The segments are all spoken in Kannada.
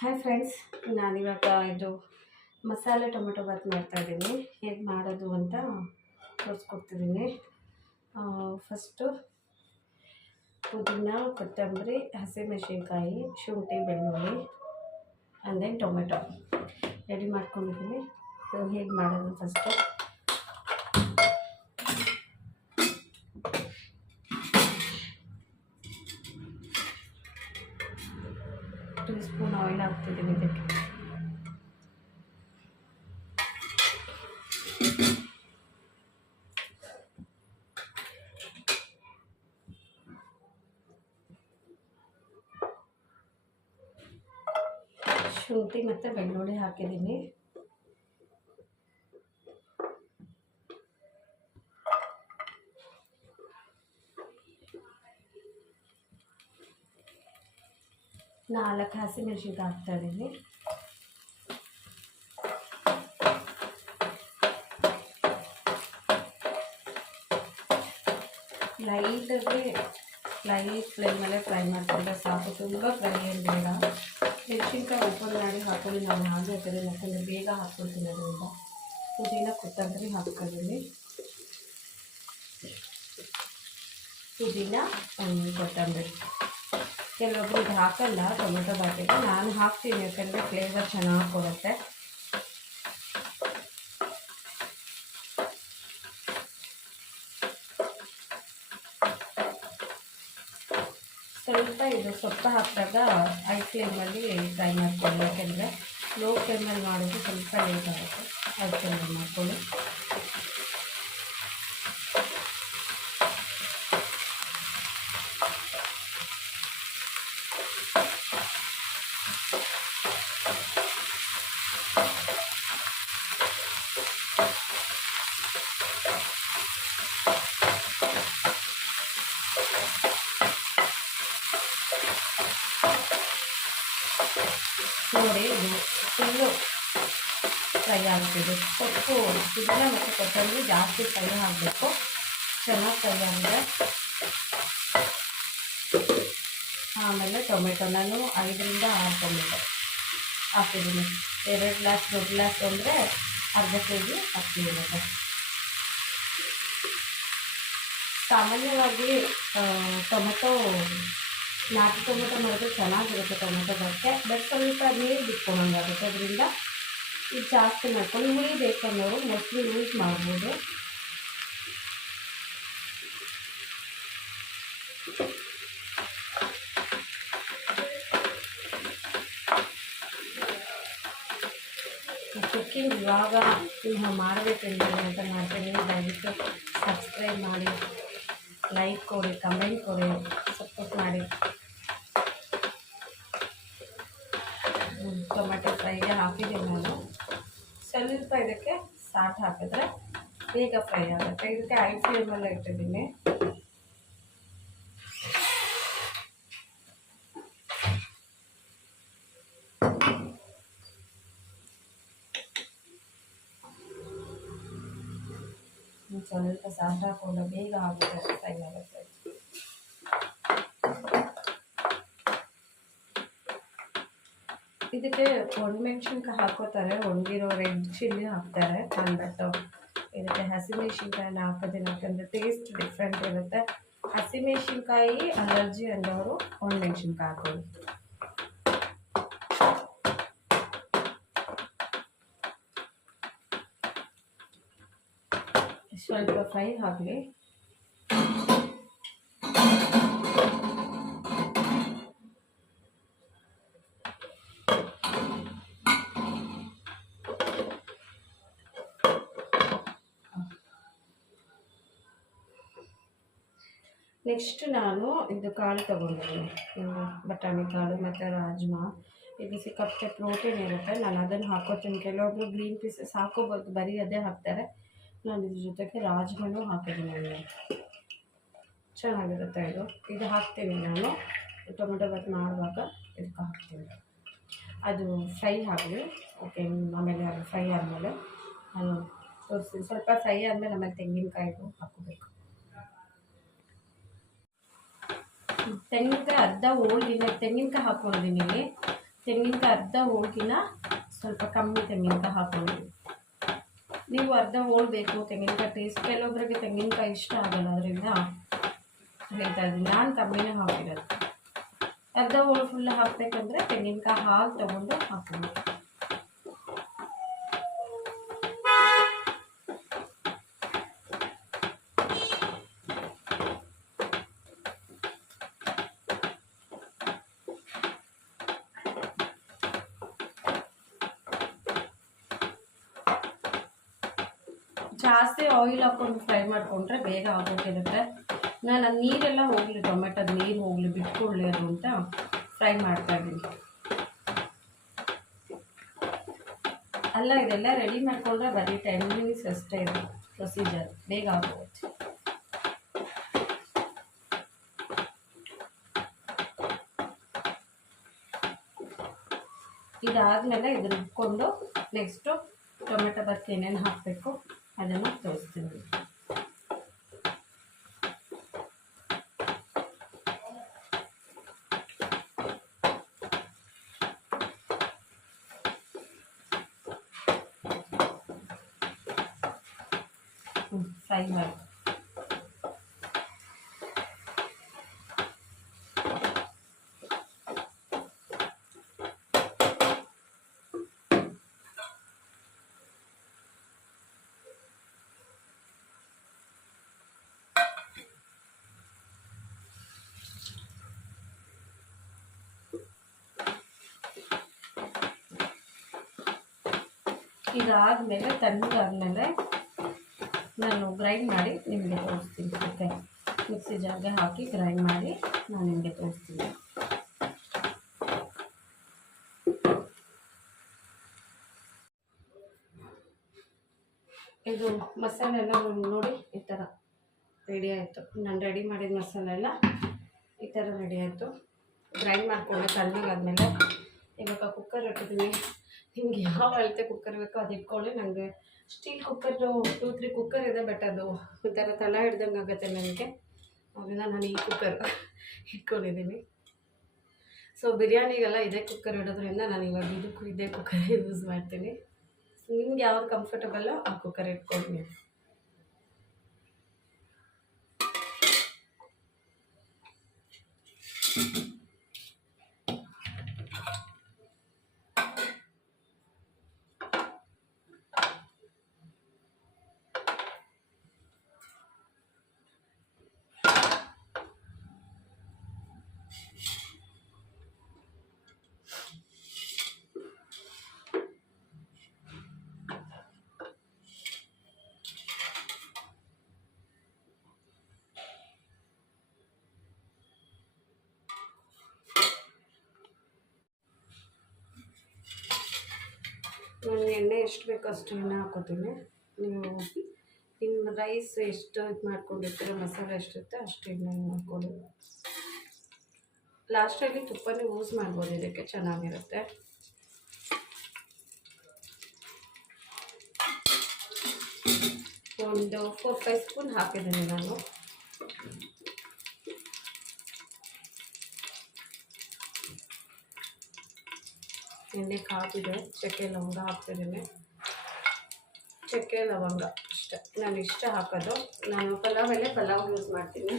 ಹಾಯ್ ಫ್ರೆಂಡ್ಸ್, ನಾನಿವಾಗ ಇದು ಮಸಾಲೆ ಟೊಮೆಟೊ ಬಾತ್ ಮಾಡ್ತಾಯಿದ್ದೀನಿ. ಹೇಗೆ ಮಾಡೋದು ಅಂತ ತೋರಿಸ್ಕೊಡ್ತಿದ್ದೀನಿ. ಫಸ್ಟು ಪುದೀನ, ಕೊತ್ತಂಬರಿ, ಹಸಿಮೆಣಸಿನ್ಕಾಯಿ, ಶುಂಠಿ, ಬೆಳ್ಳುಳ್ಳಿ ಆ್ಯಂಡ್ ದೆನ್ ಟೊಮೆಟೊ ರೆಡಿ ಮಾಡ್ಕೊಂಡಿದ್ದೀನಿ. ಹೇಗೆ ಮಾಡೋದು ಫಸ್ಟು ಟೂ ಸ್ಪೂನ್ ಆಯಿಲ್ ಹಾಕ್ತಿದ್ದೀನಿ. ಇದಕ್ಕೆ ಶುಂಠಿ ಮತ್ತು ಬೆಳ್ಳುಳ್ಳಿ ಹಾಕಿದ್ದೀನಿ. ನಾಲ್ಕು ಹಸಿಮೆಣಸಿನ್ಕಾಯಿ ಹಾಕ್ತಾಯಿದ್ದೀನಿ. ಲೈಟ್ ಫ್ಲೇಮಲ್ಲೇ ಫ್ರೈ ಮಾಡ್ಕೊಂಡ್ರೆ ಸಾಕು, ತುಂಬ ಫ್ರೈ ಏನು ಬೇಡ. ಮೆಣಸಿನ್ಕಾಯಿ ಓಪನ್ ಮಾಡಿ ಹಾಕೊಳ್ಳಿ, ನಾನು ಹಾಗೆ ಹಾಕಿದ್ದೀನಿ ಯಾಕಂದರೆ ಬೇಗ ಹಾಕ್ಕೊಳ್ತೀನಿ. ಅದರಿಂದ ಪುದೀನ, ಕೊತ್ತಂಬರಿ ಹಾಕ್ಕೊಂಡಿದ್ದೀನಿ. ಪುದೀನ, ಕೊತ್ತಂಬರಿ ಕೆಲವೊಬ್ರು ಇದು ಹಾಕಲ್ಲ ಟೊಮೆಟೊ ಬಾತಿಗೆ, ನಾನು ಹಾಕ್ತೀನಿ ಯಾಕಂದರೆ ಫ್ಲೇವರ್ ಚೆನ್ನಾಗಿ ಕೊಡುತ್ತೆ. ಸ್ವಲ್ಪ ಇದು ಸೊಪ್ಪು ಹಾಕಿದಾಗ ಐ ಫ್ಲೇಮಲ್ಲಿ ಫ್ರೈ ಮಾಡ್ಕೊಳ್ಳಿ, ಯಾಕೆಂದರೆ ಲೋ ಫ್ಲೇಮಲ್ಲಿ ಮಾಡೋದು ಸ್ವಲ್ಪ ಲೇಟ್ ಆಗುತ್ತೆ. ಐ ಫ್ಲೇಮಲ್ಲಿ ಮಾಡ್ಕೊಳ್ಳಿ. ನೋಡಿ, ಇದು ಫುಲ್ಲು ಫ್ರೈ ಆಗ್ತಿದೆ. ಸೊಪ್ಪು, ಪುದೀನ ಮತ್ತು ಕೊತ್ತಂಬರಿ ಜಾಸ್ತಿ ಫ್ರೈ ಆಗಬೇಕು. ಚೆನ್ನಾಗಿ ಫ್ರೈ ಆಗಿದೆ. ಆಮೇಲೆ ಟೊಮೆಟೊ ನಾನು 5ರಿಂದ 6 ಟೊಮೆಟೊ ಹಾಕಿದ್ದೀನಿ. 2 ಗ್ಲಾಸ್, ದೊಡ್ಡ ಗ್ಲಾಸ್ ಅಂದರೆ ಅರ್ಧ kg ಹಾಕ್ತಿರುತ್ತೆ. ಸಾಮಾನ್ಯವಾಗಿ ಟೊಮೆಟೊ ನಾಟಿ ಟೊಮೆಟೊ ಮಾಡಿದ್ರೆ ಚೆನ್ನಾಗಿರುತ್ತೆ ಟೊಮೆಟೊ ಬಾತ್ಗೆ. ಬಟ್ ಸ್ವಲ್ಪ ನೀರು ಬಿಟ್ಕೊಂಡಂಗಾಗುತ್ತೆ. ಅದರಿಂದ ಇದು ಜಾಸ್ತಿ ಮಾಡ್ಕೊಂಡು ಹುಳಿ ಬೇಕನ್ನೋರು ಮೊಸರು ಯೂಸ್ ಮಾಡ್ಬೋದು. ಕುಕ್ಕಿಂಗ್ ಇವಾಗ ಮಾಡಬೇಕೆಂದರೆ ಅಂತ ಮಾಡ್ತೀನಿ. ದಯವಿಟ್ಟು ಸಬ್ಸ್ಕ್ರೈಬ್ ಮಾಡಿ, ಲೈಕ್ ಕೊಡಿ, ಕಮೆಂಟ್ ಕೊಡಿ, ಸಪೋರ್ಟ್ ಮಾಡಿ. ಟೊಮೆಟೊ ಫ್ರೈಗೆ ಹಾಕಿದ್ದೀನಿ ನಾನು. ಸ್ವಲ್ಪ ಇದಕ್ಕೆ ಸಾಲ್ಟ್ ಹಾಕಿದ್ರೆ ಬೇಗ ಫ್ರೈ ಆಗುತ್ತೆ. ಇದಕ್ಕೆ ಐ ಫ್ಲೇಮಲ್ಲೇ ಇಟ್ಟಿದ್ದೀನಿ. ಸ್ವಲ್ಪ ಸಾಲ್ಟ್ ಹಾಕೊಂಡು ಬೇಗ ಆಗುತ್ತೆ, ಫ್ರೈ ಆಗುತ್ತೆ. ಇದಕ್ಕೆ ಒಣಮೆಣ್ಸಿನ್ಕಾಯಿ ಹಾಕೋತಾರೆ, ಒಣಗಿರೋ ರೆಡ್ ಚಿಲ್ಲಿ ಹಾಕ್ತಾರೆ. ಅಂದ್ಬಿಟ್ಟು ಇದಕ್ಕೆ ಹಸಿಮೆಣ್ಸಿನ್ಕಾಯಿನ ಹಾಕೋದಿಲ್ಲ, ಯಾಕಂದರೆ ಟೇಸ್ಟ್ ಡಿಫ್ರೆಂಟ್ ಇರುತ್ತೆ. ಹಸಿಮೆಣ್ಸಿನ್ಕಾಯಿ ಅಲರ್ಜಿ ಅನ್ನೋರು ಒಣಮೆಣ್ಸಿನ್ಕಾಯಿ ಹಾಕೋದು. ಸ್ವಲ್ಪ ಫ್ರೈ ಆಗಲಿ. ನೆಕ್ಸ್ಟ್ ನಾನು ಇದು ಕಾಳು ತೊಗೊಂಡಿದ್ದೀನಿ, ಬಟಾಣಿ ಕಾಳು ಮತ್ತು ರಾಜ್ಮಾ. ಇದು ಸಿಕ್ಕಾಪಟ್ಟೆ ಪ್ರೋಟೀನ್ ಇರುತ್ತೆ. ನಾನು ಅದನ್ನು ಹಾಕೋತೀನಿ. ಕೆಲವೊಬ್ರು ಗ್ರೀನ್ ಪೀಸಸ್ ಹಾಕೋಬೋದು, ಬರೀ ಅದೇ ಹಾಕ್ತಾರೆ. ನಾನು ಇದ್ರ ಜೊತೆಗೆ ರಾಜ್ಮಾನೂ ಹಾಕಿದ್ದೀನಿ. ಚೆನ್ನಾಗಿರುತ್ತೆ. ಇದು ಹಾಕ್ತೀನಿ ನಾನು ಟೊಮೆಟೊ ಬಾತ್ ಮಾಡುವಾಗ. ಇದಕ್ಕೆ ಹಾಕ್ತೀನಿ. ಅದು ಫ್ರೈ ಆಗಲಿ. ಓಕೆ, ಆಮೇಲೆ ಅದು ಫ್ರೈ ಆದಮೇಲೆ ನಾನು ತೋರಿಸ್ತೀನಿ. ಸ್ವಲ್ಪ ಫ್ರೈ ಆದಮೇಲೆ ಆಮೇಲೆ ತೆಂಗಿನಕಾಯಿಗೂ ಹಾಕೋಬೇಕು. ತೆಂಗಿನಕಾಯಿ ಅರ್ಧ ಹೋಳಿಗೆ ತೆಂಗಿನಕಾಯಿ ಹಾಕ್ಕೊಂಡಿದ್ದೀನಿ ಇಲ್ಲಿ. ತೆಂಗಿನಕಾಯಿ ಅರ್ಧ ಹೋಳಿಗೆನ ಸ್ವಲ್ಪ ಕಮ್ಮಿ ತೆಂಗಿನಕಾಯಿ ಹಾಕೊಳ್ಳಿ. ನೀವು ಅರ್ಧ ಹೋಳ್ಬೇಕು ತೆಂಗಿನಕಾಯಿ ಟೇಸ್ಟ್. ಕೆಲವೊಬ್ಬರಿಗೆ ತೆಂಗಿನಕಾಯಿ ಇಷ್ಟ ಆಗಲ್ಲ, ಅದರಿಂದ ಹೇಳ್ತಾ ಇದ್ದೀನಿ. ನಾನು ಕಮ್ಮಿನೇ ಹಾಕಿರೋದು. ಅರ್ಧ ಹೋಳು ಫುಲ್ ಹಾಕಬೇಕಂದ್ರೆ ತೆಂಗಿನಕಾಯಿ ಹಾಲು ತೊಗೊಂಡು ಹಾಕೊಳ್ಳಿ. ಜಾಸ್ತಿ ಆಯಿಲ್ ಹಾಕ್ಕೊಂಡು ಫ್ರೈ ಮಾಡಿಕೊಂಡ್ರೆ ಬೇಗ ಆಗೋಗಿರುತ್ತೆ. ನಾನು ಅದು ನೀರೆಲ್ಲ ಹೋಗಲಿ, ಟೊಮೆಟೊದ ನೀರು ಹೋಗಲಿ, ಬಿಟ್ಕೊಳ್ಳಿ ಅದು ಅಂತ ಫ್ರೈ ಮಾಡ್ತಾಯಿದ್ದೀನಿ. ಅಲ್ಲ, ಇದೆಲ್ಲ ರೆಡಿ ಮಾಡಿಕೊಂಡ್ರೆ ಬರೀ 10 ಮಿನಿಟ್ಸ್ ಅಷ್ಟೇ ಇದೆ ಪ್ರೊಸೀಜರ್, ಬೇಗ ಆಗೋಗುತ್ತೆ. ಇದಾದಮೇಲೆ ಇದು ರುಬ್ಕೊಂಡು ನೆಕ್ಸ್ಟು ಟೊಮೆಟೊ ಬದಕ್ಕೆ ಏನೇನು ಹಾಕಬೇಕು ಅದನ್ನು ತೋರಿಸ್ತೀನಿ. ಫ್ರೈ ಮಾಡಿ ಇದಾದಮೇಲೆ ತಣ್ಣಗಾದ್ಮೇಲೆ ನಾನು ಗ್ರೈಂಡ್ ಮಾಡಿ ನಿಮಗೆ ತೋರಿಸ್ತೀನಿ. ಓಕೆ, ಮಿಕ್ಸಿ ಜಾರ್ಗೆ ಹಾಕಿ ಗ್ರೈಂಡ್ ಮಾಡಿ ನಾನು ನಿಮಗೆ ತೋರಿಸ್ತೀನಿ. ಇದು ಮಸಾಲೆ ಎಲ್ಲ ನೋಡಿ ಈ ಥರ ರೆಡಿ ಆಯಿತು. ನಾನು ರೆಡಿ ಮಾಡಿದ ಮಸಾಲೆ ಎಲ್ಲ ಈ ಥರ ರೆಡಿ ಆಯಿತು. ಗ್ರೈಂಡ್ ಮಾಡಿಕೊಂಡೆ ತಣ್ಣಗಾದ್ಮೇಲೆ ಇವಾಗ ಕುಕ್ಕರ್ ಇಟ್ಟಿದ್ದೀನಿ. ನಿಮ್ಗೆ ಯಾವ ಅಳತೆ ಕುಕ್ಕರ್ ಬೇಕೋ ಅದು ಇಟ್ಕೊಳ್ಳಿ. ನನಗೆ ಸ್ಟೀಲ್ ಕುಕ್ಕರು 2-3 ಕುಕ್ಕರ್ ಇದೆ, ಬಟ್ ಅದು ಒಂಥರ ತಳ ಹಿಡ್ದಂಗೆ ಆಗುತ್ತೆ ನನಗೆ, ಅದರಿಂದ ನಾನು ಈ ಕುಕ್ಕರ್ ಇಟ್ಕೊಂಡಿದ್ದೀನಿ. ಸೊ ಬಿರಿಯಾನಿಗೆಲ್ಲ ಇದೇ ಕುಕ್ಕರ್ ಇಡೋದ್ರಿಂದ ನಾನು ಇವಾಗ ಇದಕ್ಕೂ ಇದೇ ಕುಕ್ಕರ್ ಯೂಸ್ ಮಾಡ್ತೀನಿ. ನಿಮ್ಗೆ ಯಾವ್ದು ಕಂಫರ್ಟಬಲ್ಲೋ ಆ ಕುಕ್ಕರ್ ಇಟ್ಕೊಂಡು. ನಾನು ಎಣ್ಣೆ ಎಷ್ಟು ಬೇಕೋ ಅಷ್ಟು ಎಣ್ಣೆ ಹಾಕೋತೀನಿ. ನೀವು ನಿಮ್ಮ ರೈಸ್ ಎಷ್ಟು ಇದು ಮಾಡ್ಕೊಂಡಿರ್ತೀರೋ, ಮಸಾಲೆ ಎಷ್ಟಿರುತ್ತೆ ಅಷ್ಟು ಎಣ್ಣೆ ಹಾಕ್ಕೊಳ್ಳಿ. ಲಾಸ್ಟಲ್ಲಿ ತುಪ್ಪನೇ ಯೂಸ್ ಮಾಡ್ಬೋದು, ಇದಕ್ಕೆ ಚೆನ್ನಾಗಿರುತ್ತೆ. ಒಂದು 4-5 ಸ್ಪೂನ್ ಹಾಕಿದ್ದೀನಿ ನಾನು. ಎಣ್ಣೆ ಕಾದಿದೆ. ಚಕ್ಕೆ ಲವಂಗ ಹಾಕ್ತಿದ್ದೀನಿ. ಚಕ್ಕೆ ಲವಂಗ ಅಷ್ಟೇ ನಾನು ಇಷ್ಟ ಹಾಕೋದು. ನಾನು ಪಲಾವ್ ಯೂಸ್ ಮಾಡ್ತೀನಿ.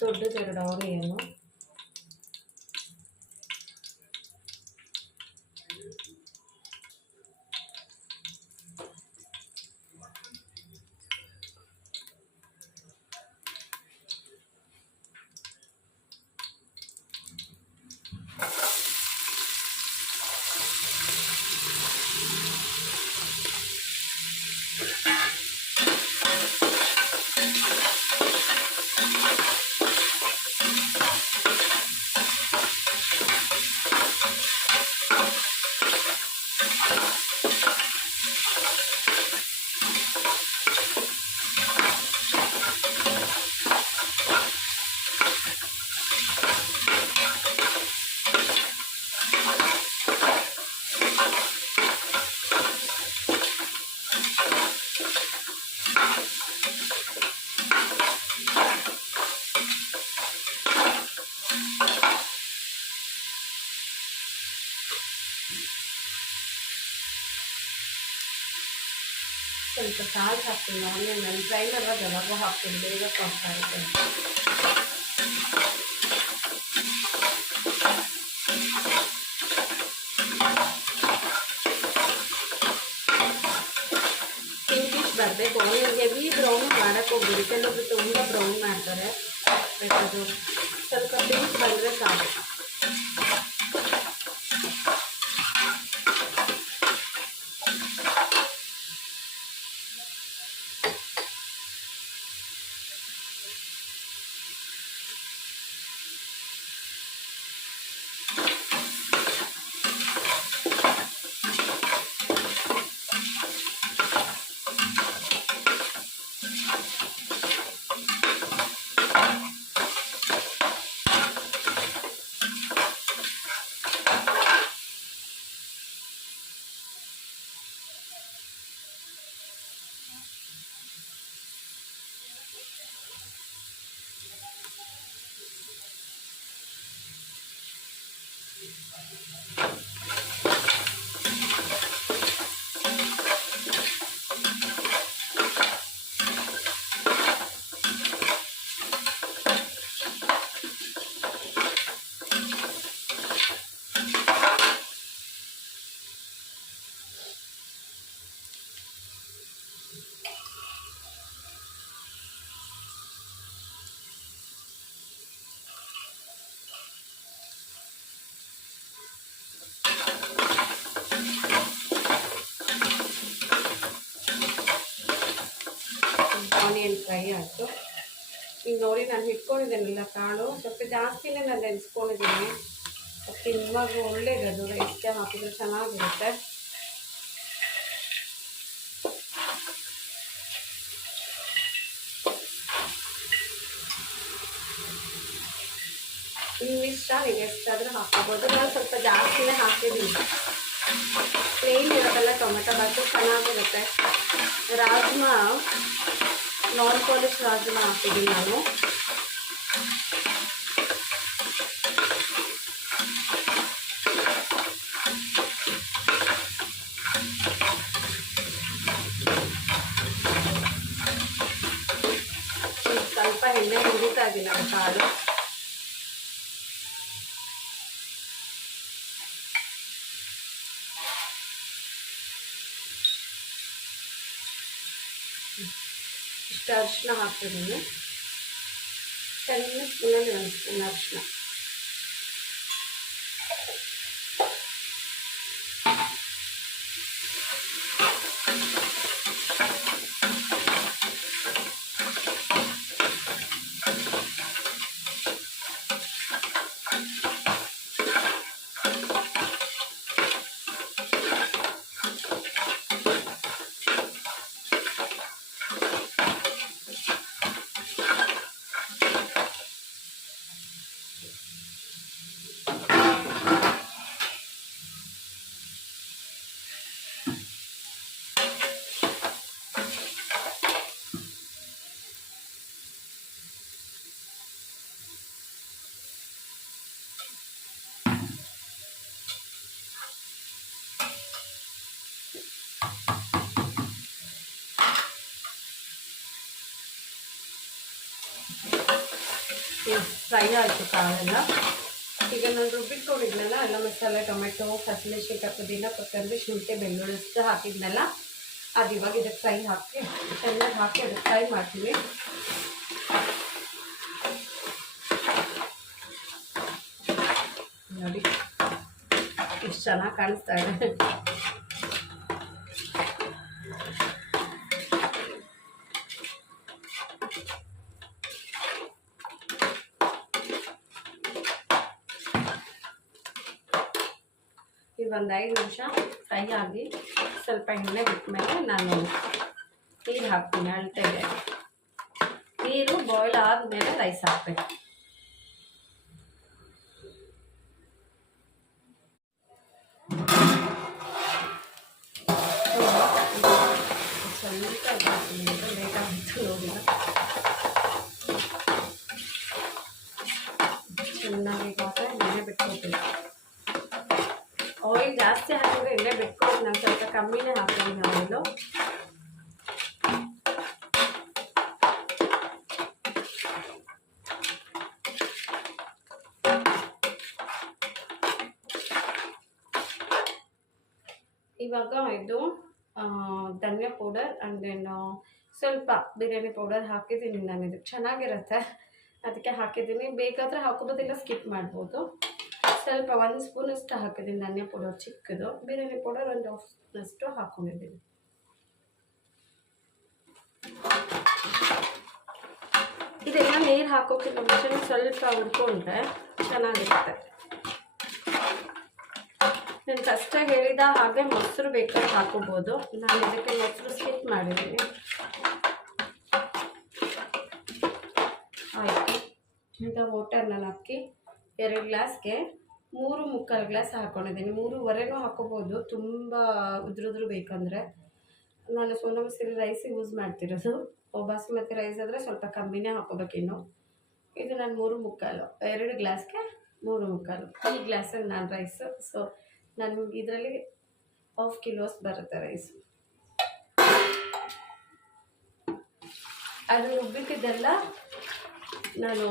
ದೊಡ್ಡದು 2 ಆನಿಯನ್ನು, ಸ್ವಲ್ಪ ಸಾಲ್ಟ್ ಹಾಕ್ತೀನಿ. ಆನ್ಲೈನಲ್ಲಿ ಫ್ರೈ ಮಾಡುವಾಗ ಯಾವಾಗೂ ಹಾಕ್ತೀನಿ, ಬೇಗ ಸಾಫ್ಟ್ ಆಗುತ್ತೆ. ಪಿಂಕಿಶ್ ಬರಬೇಕು. ಹೆವಿ ಬ್ರೌನ್ ಮಾಡೋಕ್ಕೆ ಹೋಗ್ಬಿಡಿ, ಕೆಲವೊಬ್ರು ತುಂಬ ಬ್ರೌನ್ ಮಾಡ್ತಾರೆ. ಅದು ಸ್ವಲ್ಪ ಪಿಂಕ್ ಬಂದರೆ ಸಾಕು. ಆನಿಯನ್ ಫ್ರೈ ಆಯಿತು. ಈಗ ನೋಡಿ ನಾನು ಇಟ್ಕೊಂಡಿದ್ದೇನಲ್ಲ ಕಾಳು, ಸ್ವಲ್ಪ ಜಾಸ್ತಿನೇ ನಾನು ನೆನೆಸ್ಕೊಂಡಿದ್ದೀನಿ. ತಿನ್ನುವಾಗ ಒಳ್ಳೇದದು, ರೈಸ್ಗೆ ಹಾಕಿದ್ರೆ ಚೆನ್ನಾಗಿರುತ್ತೆ. ನಿಮ್ಮ ಇಷ್ಟ, ನೀವು ಎಷ್ಟಾದರೂ ಹಾಕೋಬೋದು. ನಾನು ಸ್ವಲ್ಪ ಜಾಸ್ತಿನೇ ಹಾಕಿದ್ದೀನಿ. ಪ್ಲೇನ್ ಇರೋದೆಲ್ಲ ಟೊಮೆಟೊ ಬಾತು ಚೆನ್ನಾಗಿರುತ್ತೆ. ರಾಜ್ಮಾ ನಾನ್ ಪಾಲಿಶ್ ರಾಜ್ಮಾ ಹಾಕಿದ್ದೀನಿ ನಾನು. ಸ್ವಲ್ಪ ಎಣ್ಣೆ ಹುರಿತಾ ಇದ್ದೀನಿ ಕಾಳು. ಇಷ್ಟು ಅರಿಶಿನ ಹಾಕ್ತಿದ್ದೀನಿ, ಸಣ್ಣ ಸ್ಪೂನಲ್ಲಿ 1 ಸ್ಪೂನ್ ಅರಿಶಿನ. ಫ್ರೈ ಆಯಿತು ಕಾಳೆಲ್ಲ. ಈಗ ನಾನು ರುಬ್ಬಿಟ್ಕೊಂಡಿದ್ನಲ್ಲ ಎಲ್ಲ ಮಸಾಲೆ, ಟೊಮೆಟೊ, ಹಸಿಮೆಣಸಿನಕಾಯಿ, ಪುದೀನ, ಕೊತ್ತಂಬರಿ, ಶುಂಠಿ, ಬೆಳ್ಳುಳ್ಳಿ ಅಷ್ಟು ಹಾಕಿದ್ನಲ್ಲ, ಅದು ಇವಾಗ ಇದಕ್ಕೆ ಫ್ರೈ ಹಾಕಿ ಚೆನ್ನಾಗಿ ಹಾಕಿ ಅದಕ್ಕೆ ಫ್ರೈ ಮಾಡ್ತೀವಿ. ನೋಡಿ ಎಷ್ಟು ಚೆನ್ನಾಗಿ ಕಾಣಿಸ್ತಾ ಇದೆ. ಇದು ಒಂದು 5 ನಿಮಿಷ ಫ್ರೈ ಆಗಿ ಸ್ವಲ್ಪ ಎಣ್ಣೆ ಬಿಟ್ಟ ಮೇಲೆ ನಾನು ನೀರು ಹಾಕ್ತೀನಿ. ಅಳತೆಗೆ ನೀರು ಬಾಯ್ಲ್ ಆದಮೇಲೆ ರೈಸ್ ಹಾಕ್ಬೇಕು. ಸ್ವಲ್ಪ ಲೇಟ್ ಆಗಿತ್ತು ನೋಡಿಲ್ಲ. ಚೆನ್ನಾಗಿ ಮಾತ್ರ ಎಣ್ಣೆ ಬಿಟ್ಕೊಳ್ತೀನಿ. ಆಯಿಲ್ ಜಾಸ್ತಿ ಹಾಕಿದ್ರೆ ಎಣ್ಣೆ ಬಿಟ್ಕೊಂಡು ನಾನು ಸ್ವಲ್ಪ ಕಮ್ಮಿನೇ ಹಾಕ್ತೀನಿ ಆಯಿಲು. ಇವಾಗ ಇದು ಧನಿಯಾ ಪೌಡರ್ ಆ್ಯಂಡ್ ದೆನ್ ಸ್ವಲ್ಪ ಬಿರಿಯಾನಿ ಪೌಡರ್ ಹಾಕಿದ್ದೀನಿ ನಾನು. ಇದಕ್ಕೆ ಚೆನ್ನಾಗಿರುತ್ತೆ, ಅದಕ್ಕೆ ಹಾಕಿದ್ದೀನಿ. ಬೇಕಾದರೆ ಹಾಕೋಬೋದಿಲ್ಲ, ಸ್ಕಿಪ್ ಮಾಡ್ಬೋದು. ಸ್ವಲ್ಪ 1 ಸ್ಪೂನಷ್ಟು ಹಾಕಿದ್ದೀನಿ ಧನಿಯಾ ಪೌಡರ್ ಚಿಕ್ಕದು. ಬಿರಿಯಾನಿ ಪೌಡರ್ 1 ಸ್ಪೂನಷ್ಟು ಹಾಕ್ಕೊಂಡಿದ್ದೀನಿ. ಇದೆಲ್ಲ ನೀರು ಹಾಕೋಕ್ಕಿಂತ ಮುಂಚೆ ಸ್ವಲ್ಪ ಹುರ್ಕೊಂಡ್ರೆ ಚೆನ್ನಾಗಿರುತ್ತೆ. ನಾನು ಕಷ್ಟ ಹೇಳಿದ ಹಾಗೆ ಮೊಸರು ಬೇಕಾದ್ರೆ ಹಾಕೋಬೋದು. ನಾನು ಇದಕ್ಕೆ ಮೊಸರು ಸ್ಕಿಪ್ ಮಾಡಿದ್ದೀನಿ. ಆಯಿತು, ಈಗ ವಾಟರ್ ನಾನು ಹಾಕಿ 2 ಗ್ಲಾಸ್ಗೆ 3 ಗ್ಲಾಸ್ ಹಾಕ್ಕೊಂಡಿದ್ದೀನಿ. 3.25 ಹಾಕೋಬೋದು, ತುಂಬ ಉದುರುದ್ರು ಬೇಕಂದರೆ. ನಾನು ಸೋನಾ ಮಸೂರಿ ರೈಸ್ ಯೂಸ್ ಮಾಡ್ತಿರೋದು. ಬಾಸುಮತಿ ರೈಸ್ ಆದರೆ ಸ್ವಲ್ಪ ಕಮ್ಮಿನೇ ಹಾಕೋಬೇಕಿನ್ನು. ಇದು ನಾನು 3.25, 2 ಗ್ಲಾಸ್ಗೆ 3.25. ಈ ಗ್ಲಾಸಲ್ಲಿ ನಾನು ರೈಸು. ಸೊ ನನಗೆ ಇದರಲ್ಲಿ 1/2 ಕಿಲೋಸ್ ಬರುತ್ತೆ ರೈಸು. ಅದು ರುಬ್ಬಿದ್ದೆಲ್ಲ ನಾನು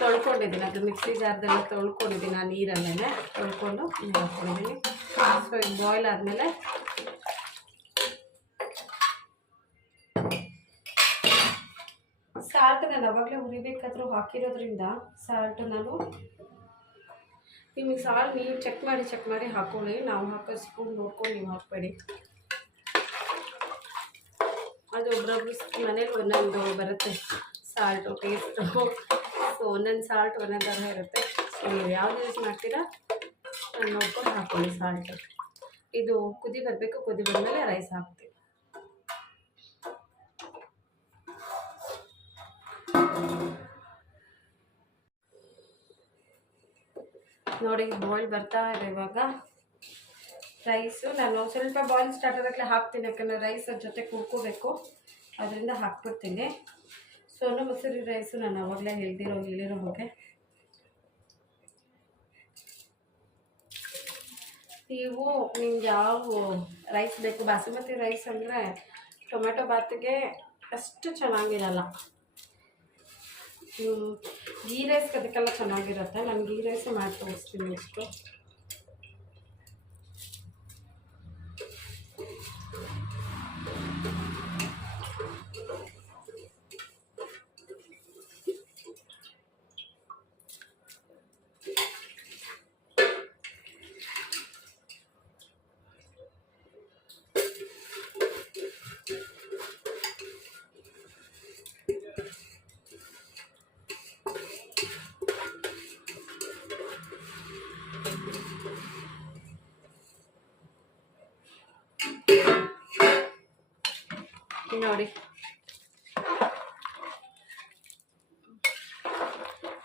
ತೊಳ್ಕೊಂಡಿದ್ದೀನಿ. ಅದು ಮಿಕ್ಸಿ ಜಾರ್ದೆಲ್ಲ ತೊಳ್ಕೊಂಡಿದ್ದೀನಿ, ಆ ನೀರಲ್ಲೇ ತೊಳ್ಕೊಂಡು ಹಾಕ್ಕೊಂಡಿದ್ದೀನಿ. ಸೊ ಇದು ಬಾಯ್ಲ್ ಆದಮೇಲೆ ಸಾಲ್ಟ್ ನಾನು ಅವಾಗಲೇ ಹುರಿಬೇಕಾದ್ರೂ ಹಾಕಿರೋದ್ರಿಂದ ಸಾಲ್ಟ್ ನಾನು ನಿಮಗೆ ಸಾಲ್ಟ್ ನೀವು ಚೆಕ್ ಮಾಡಿ ಹಾಕ್ಕೊಳ್ಳಿ. ನಾವು ಹಾಕೋ ಸ್ಪೂನ್ ನೋಡ್ಕೊಂಡು ನೀವು ಹಾಕಬೇಡಿ. ಅದು ಒಬ್ಬೊಬ್ರು ಮನೇಲಿ ಒಂದೊಂದು ಬರುತ್ತೆ ಸಾಲ್ಟು ಟೇಸ್ಟು. ಸೊ ಒಂದೊಂದು ಸಾಲ್ಟ್ ಒಂದೊಂದು ಥರ ಇರುತ್ತೆ. ಸೊ ನೀವು ಯಾವ್ದು ಯೂಸ್ ಮಾಡ್ತೀರಾ ನಾನು ನೋಡ್ಕೊಂಡು ಹಾಕ್ಕೊಳ್ಳಿ ಸಾಲ್ಟು. ಇದು ಕುದಿ ಬರಬೇಕು, ಕುದಿ ಬಂದಮೇಲೆ ರೈಸ್ ಹಾಕ್ತೀವಿ. ನೋಡಿ ಬಾಯ್ಲ್ ಬರ್ತಾ ಇದೆ ಇವಾಗ ರೈಸು. ನಾನು ಸ್ವಲ್ಪ ಬಾಯ್ಲ್ ಸ್ಟಾರ್ಟ್ ಆದಾಗಲೇ ಹಾಕ್ತೀನಿ, ಯಾಕಂದರೆ ರೈಸ್ ಜೊತೆ ಕುಡ್ಕೋಬೇಕು, ಅದರಿಂದ ಹಾಕ್ಬಿಡ್ತೀನಿ. ಸೋನಾ ಮಸೂರಿ ರೈಸು ನಾನು ಅವಾಗಲೇ ಹೇಳಿರೋ ಹಾಗೆ ನಿಮ್ಗೆ ಯಾವ ರೈಸ್ ಬೇಕು. ಬಾಸುಮತಿ ರೈಸ್ ಅಂದರೆ ಟೊಮೆಟೊ ಬಾತಿಗೆ ಅಷ್ಟು ಚೆನ್ನಾಗಿರಲ್ಲ. ಗೀ ರೈಸ್ ಅದಕ್ಕೆಲ್ಲ ಚೆನ್ನಾಗಿರುತ್ತೆ. ನಾನು ಗೀ ರೈಸೇ ಮಾಡಿ ತೋರಿಸ್ತೀನಿ ಇಷ್ಟು. ನೋಡಿ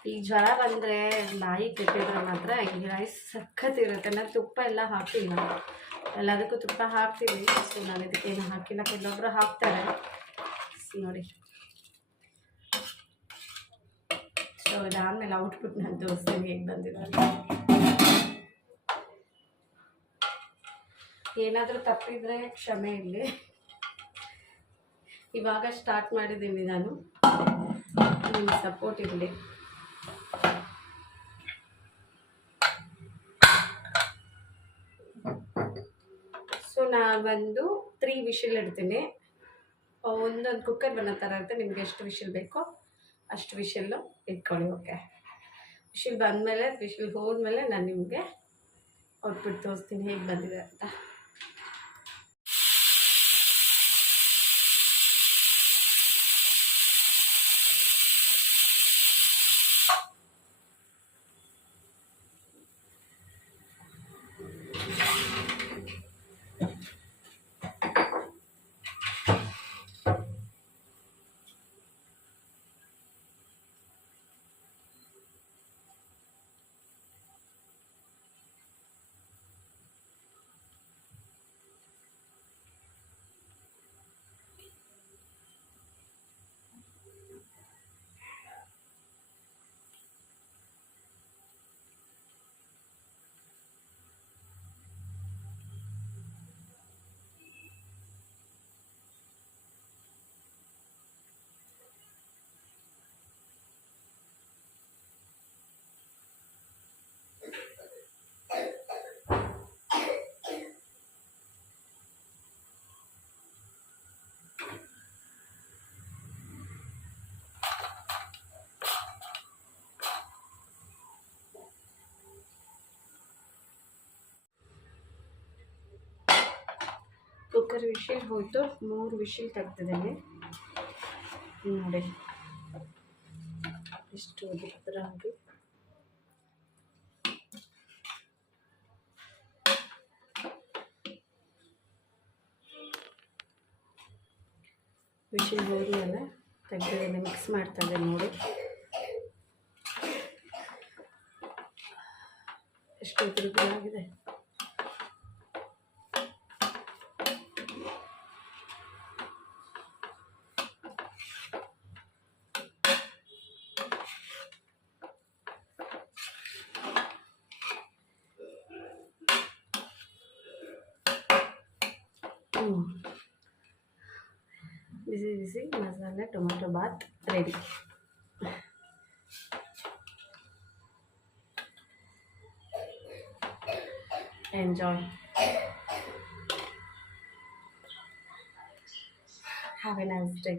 ಈ ಜ್ವರ ಬಂದರೆ ಬಾಯಿ ಕೆಟ್ಟಿದ್ರೆ ಮಾತ್ರ ಈ ರೈಸ್ ಸಖತ್ತಿರುತ್ತೆ. ನಾನು ತುಪ್ಪ ಎಲ್ಲ ಹಾಕಿಲ್ಲ, ಎಲ್ಲದಕ್ಕೂ ತುಪ್ಪ ಹಾಕ್ತೀನಿ. ಸೊ ನಾನು ಇದಕ್ಕೇನು ಹಾಕಿಲ್ಲ, ಕೆಲವೊಬ್ಬರು ಹಾಕ್ತಾರೆ ನೋಡಿ. ಸೊ ಇದಾದಮೇಲೆ ಔಟ್ಪುಟ್ ನಾನು ತೋರಿಸ್ತೀನಿ ಹೇಗೆ ಬಂದಿದೆ. ಏನಾದರೂ ತಪ್ಪಿದರೆ ಕ್ಷಮೆ ಇರಲಿ. ಇವಾಗ ಸ್ಟಾರ್ಟ್ ಮಾಡಿದ್ದೀನಿ ನಾನು, ನಿಮ್ಮ ಸಪೋರ್ಟ್ ಇರಲಿ. ಸೊ ನಾನು 3 ವಿಷಿಲ್ ಇಡ್ತೀನಿ. ಒಂದೊಂದು ಕುಕ್ಕರ್ ಬನ್ನೋ ಥರ ಇರುತ್ತೆ. ನಿಮ್ಗೆ ಎಷ್ಟು ವಿಷಿಲ್ ಬೇಕೋ ಅಷ್ಟು ವಿಷಿಲ್ಲು ಇಟ್ಕೊಳ್ಳಿ. ಓಕೆ, ವಿಷಿಲ್ ಬಂದಮೇಲೆ ವಿಷಿಲ್ ಹೋದ್ಮೇಲೆ ನಾನು ನಿಮಗೆ ಔಟ್ಪುಟ್ ತೋರಿಸ್ತೀನಿ ಹೇಗೆ ಬಂದಿದೆ ಅಂತ. ಕುಕ್ಕರ್ ವಿಷಲ್ ಹೋಯಿತು, 3 ವಿಷಲ್ ತೆಗ್ದಿದ್ದೀನಿ ನೋಡಿ ಎಷ್ಟು ಉದುರಾಗಿ. ವಿಷಲ್ ಹೋದ್ಮೇಲೆ ತೆಗ್ದಿದ್ದೀನಿ, ಮಿಕ್ಸ್ ಮಾಡ್ತಾ ಇದ್ದೀನಿ ನೋಡಿ ಎಷ್ಟು ಉದುರಾಗಿದೆ. ಬಿಸಿ ಬಿಸಿ ಮಸಾಲೆ tomato bath ready. Enjoy. Have a nice day.